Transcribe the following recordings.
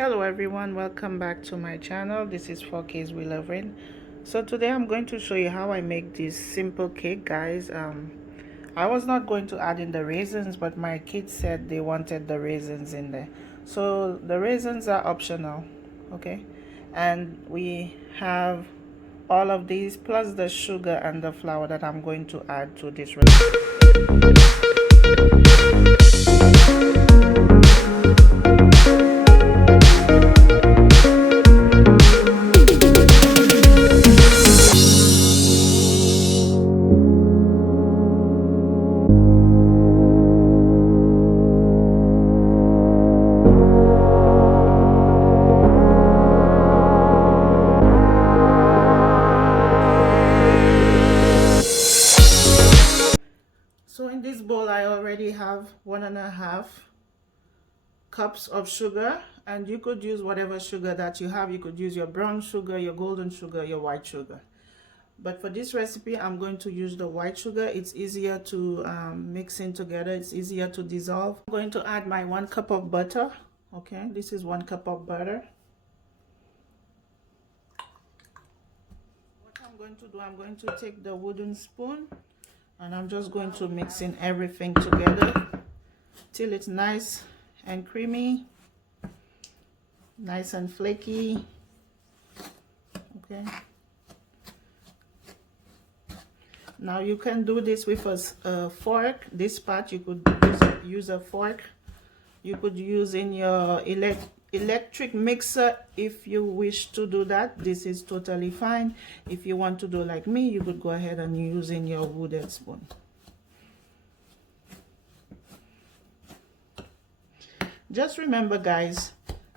Hello everyone, welcome back to my channel. This is 4K's We Love Rain. So today I'm going to show you how I make this simple cake, guys. I was not going to add in the raisins, but my kids said they wanted the raisins in there, so the raisins are optional, okay? And we have all of these plus the sugar and the flour that I'm going to add to this recipe. So in this bowl I already have 1.5 cups of sugar, and you could use whatever sugar that you have. You could use your brown sugar, your golden sugar, your white sugar. But for this recipe I'm going to use the white sugar. It's easier to mix in together, it's easier to dissolve. I'm going to add my 1 cup of butter. Okay, this is 1 cup of butter. What I'm going to do, I'm going to take the wooden spoon and I'm just going to mix in everything together till it's nice and creamy, nice and flaky. Okay, now you can do this with a fork. This part you could use a fork. You could use in your electric mixer if you wish to do that. This is totally fine. If you want to do like me, you could go ahead and use in your wooden spoon. Just remember, guys,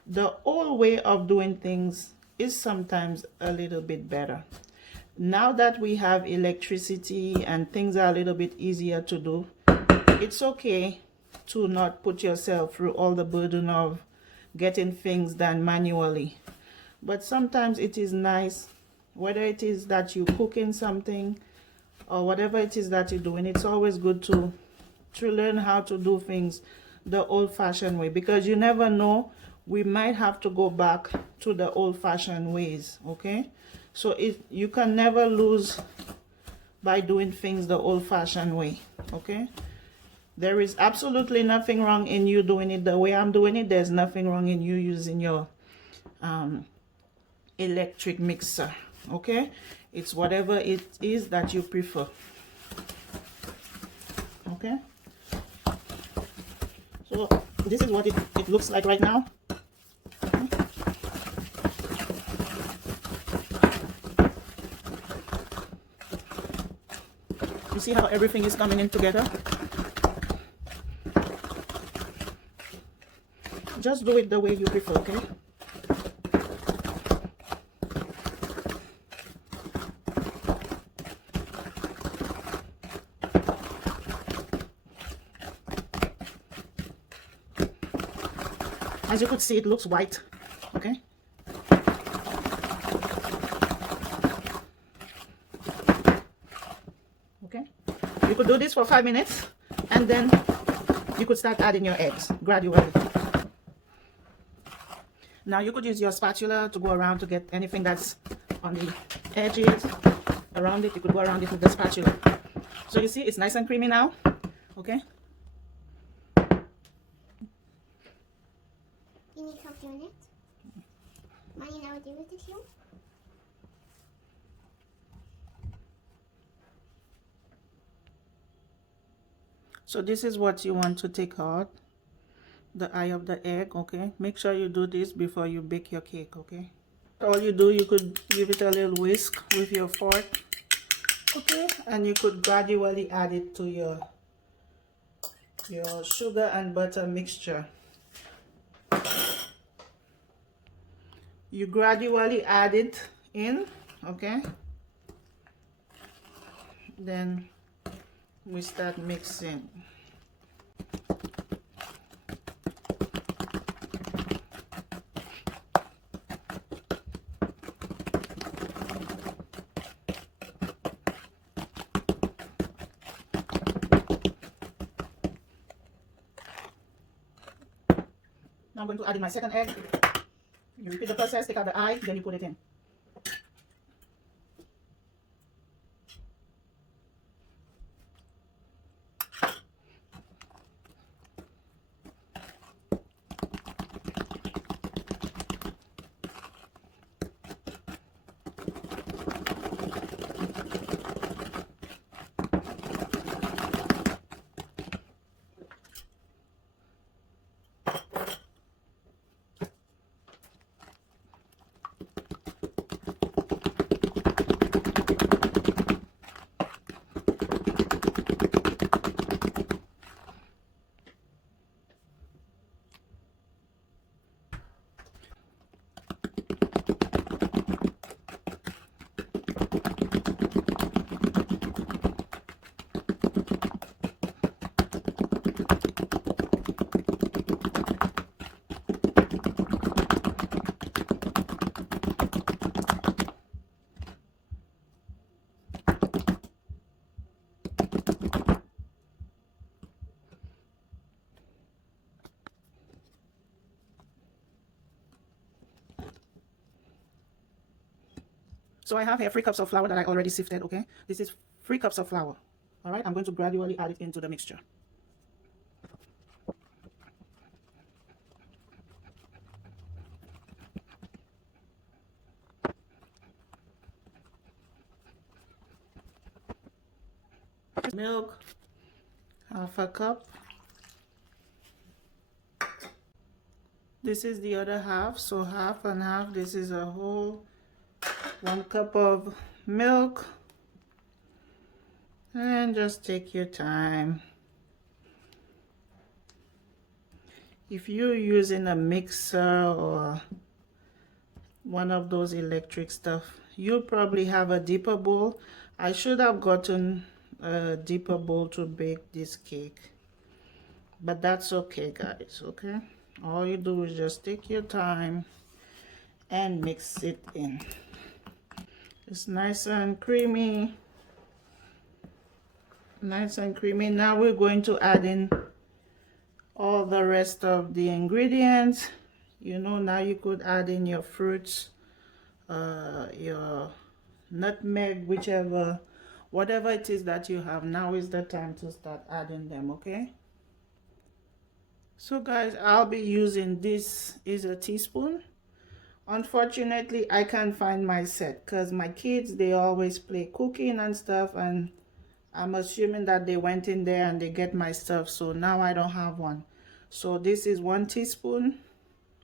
the old way of doing things is sometimes a little bit better. Now that we have electricity and things are a little bit easier to do, it's okay to not put yourself through all the burden of getting things done manually. But sometimes it is nice, whether it is that you're cooking something or whatever it is that you're doing, it's always good to learn how to do things the old-fashioned way, because you never know, we might have to go back to the old-fashioned ways. Okay, so you can never lose by doing things the old-fashioned way. Okay, there is absolutely nothing wrong in you doing it the way I'm doing it. There's nothing wrong in you using your electric mixer. Okay, it's whatever it is that you prefer. Okay, so this is what it looks like right now. You see how everything is coming in together? Just do it the way you prefer, okay? As you could see, it looks white, okay? Okay, you could do this for 5 minutes and then you could start adding your eggs gradually. Now you could use your spatula to go around to get anything that's on the edges around it. You could go around it with the spatula. So you see it's nice and creamy now. Okay, you need help doing it? Mommy and I will do it with you. so this is what you want to take out, the eye of the egg. Okay, make sure you do this before you bake your cake. Okay, all you do, you could give it a little whisk with your fork. Okay, and you could gradually add it to your sugar and butter mixture. You gradually add it in. Okay, then we start mixing. Now I'm going to add in my second egg. You repeat the process, take out the eye, then you put it in. So I have here 3 cups of flour that I already sifted, okay? This is 3 cups of flour. All right, I'm going to gradually add it into the mixture. Milk, half a cup. This is the other half, so half and half. This is a whole 1 cup of milk. And just take your time. If you're using a mixer or one of those electric stuff, you'll probably have a deeper bowl. I should have gotten a deeper bowl to bake this cake, but that's okay, guys. Okay, all you do is just take your time and mix it in. It's nice and creamy. Nice and creamy. Now we're going to add in all the rest of the ingredients. You know, now you could add in your fruits, your nutmeg, whichever, whatever it is that you have. Now is the time to start adding them, okay? So guys, I'll be using, this is a teaspoon. Unfortunately, I can't find my set because my kids, they always play cooking and stuff, and I'm assuming that they went in there and they get my stuff, so now I don't have one. So this is 1 teaspoon,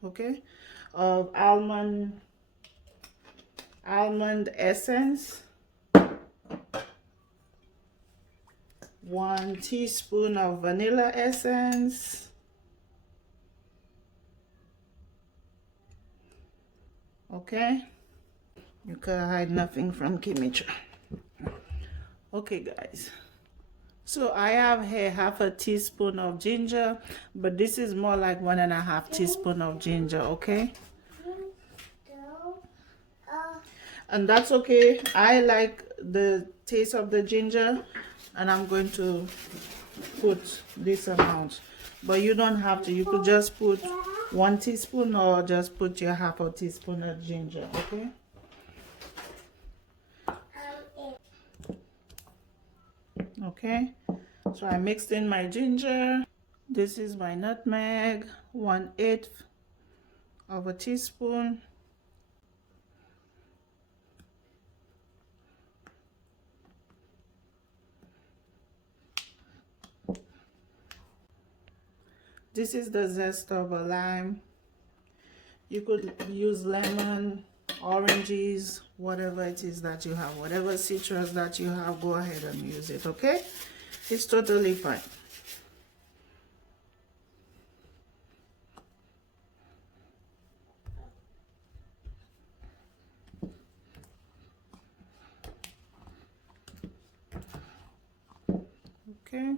okay, of almond essence, 1 teaspoon of vanilla essence, okay. You can hide nothing from Kimicha. Okay guys, so I have here half a teaspoon of ginger, but this is more like 1.5 teaspoon of ginger, okay? And that's okay. I like the taste of the ginger, and I'm going to put this amount, but you don't have to. You could just put 1 teaspoon or just put your half a teaspoon of ginger, okay? Okay, so I mixed in my ginger. This is my nutmeg, 1/8 of a teaspoon. This is the zest of a lime. You could use lemon, oranges, whatever it is that you have, whatever citrus that you have, go ahead and use it, okay? It's totally fine. Okay,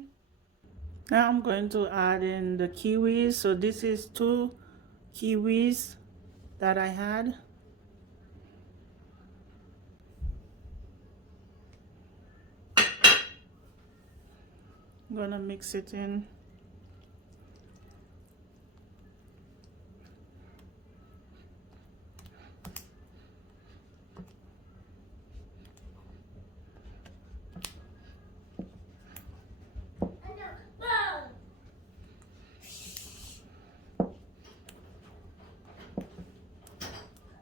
now I'm going to add in the kiwis. So this is 2 kiwis that I had. I'm gonna mix it in.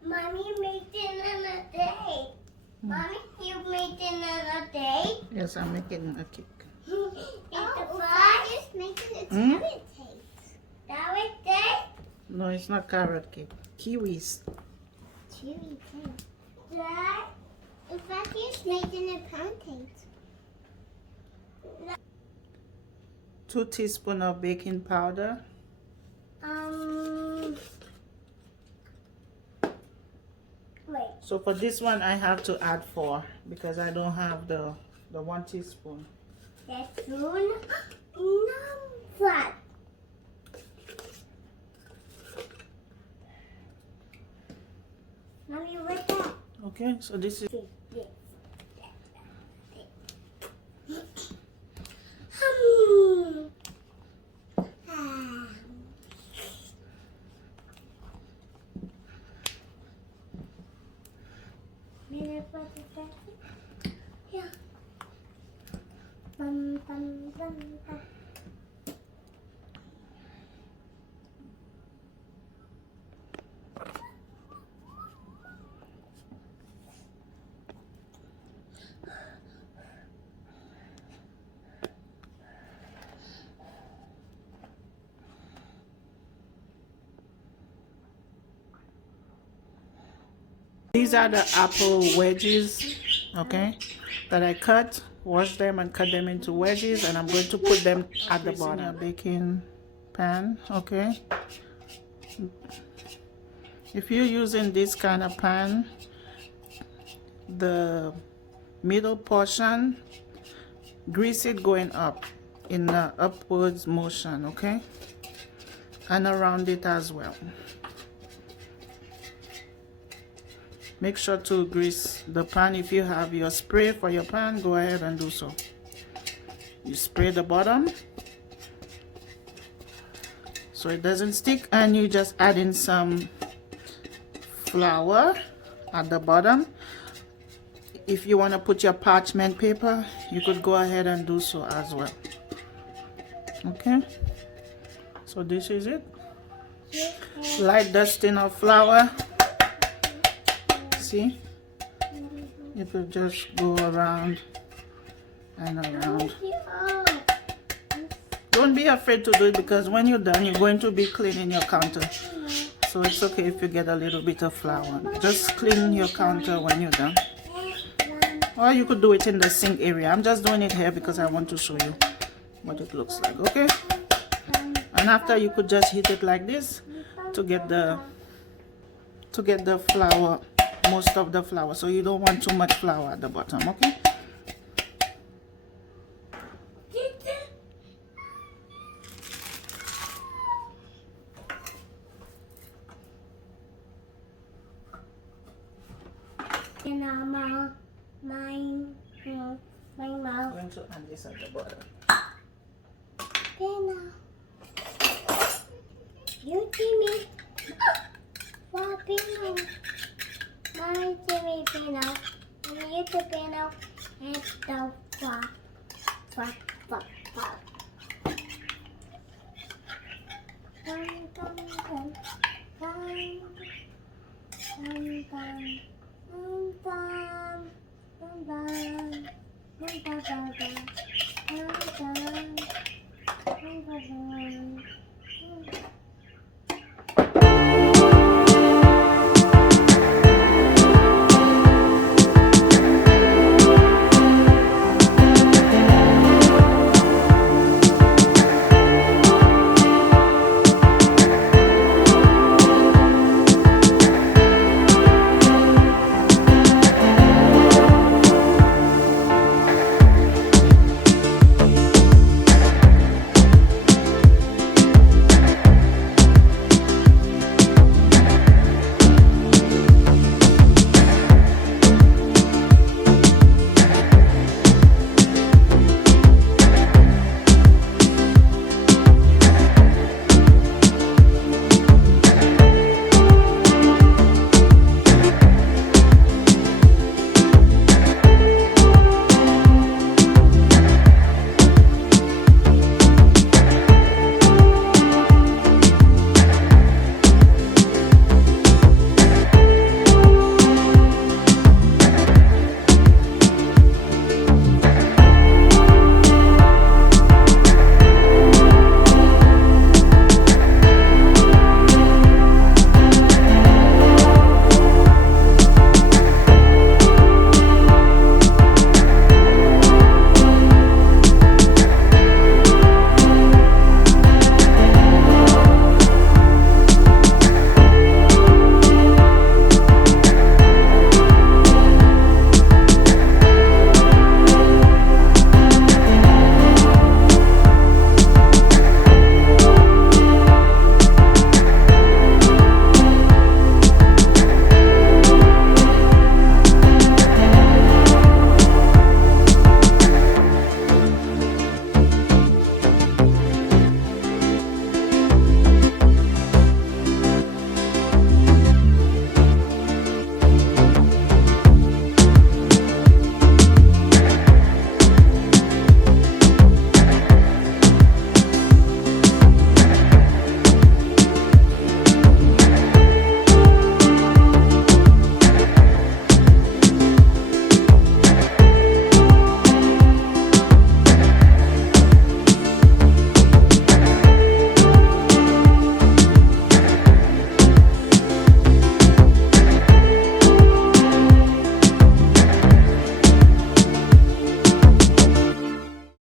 Mommy made another day. Mommy, you made another day. Yes, I'm making a cake. Just making a carrot cake. Carrot cake? No, it's not carrot cake. Kiwis. Chewy cake. Dad, if I just making a pancake. 2 teaspoons of baking powder. Wait. So for this one, I have to add 4 because I don't have the 1 teaspoon. That's one number. Mommy, what's that? Okay, so this is Yeah. Bum, bum, bum, bum. these are the apple wedges, okay, that I cut, wash them and cut them into wedges, and I'm going to put them at the bottom of the baking pan, okay. If you're using this kind of pan, the middle portion, grease it going up in the upwards motion, okay, and around it as well. Make sure to grease the pan. If you have your spray for your pan, go ahead and do so. You spray the bottom so it doesn't stick, and you just add in some flour at the bottom. If you want to put your parchment paper, you could go ahead and do so as well. Okay, so this is it. Light dusting of flour. See, you could just go around and around. Don't be afraid to do it, because when you're done, you're going to be cleaning your counter, so it's okay if you get a little bit of flour. Just clean your counter when you're done, or you could do it in the sink area. I'm just doing it here because I want to show you what it looks like. Okay, and after, you could just hit it like this to get the flour, most of the flour, so you don't want too much flour at the bottom. Okay, And my mouth. I'm going to add this at the bottom. Pena. You Jimmy. Wow, Pena. Mommy, Jimmy, Pena. And you to Pena. And the flop. Flop, flop, flop. Dum, dum, dum. Dum, dum, dum. Dum, dum. Dum, dum. Dum, dum, dum, dum. Dum, dum.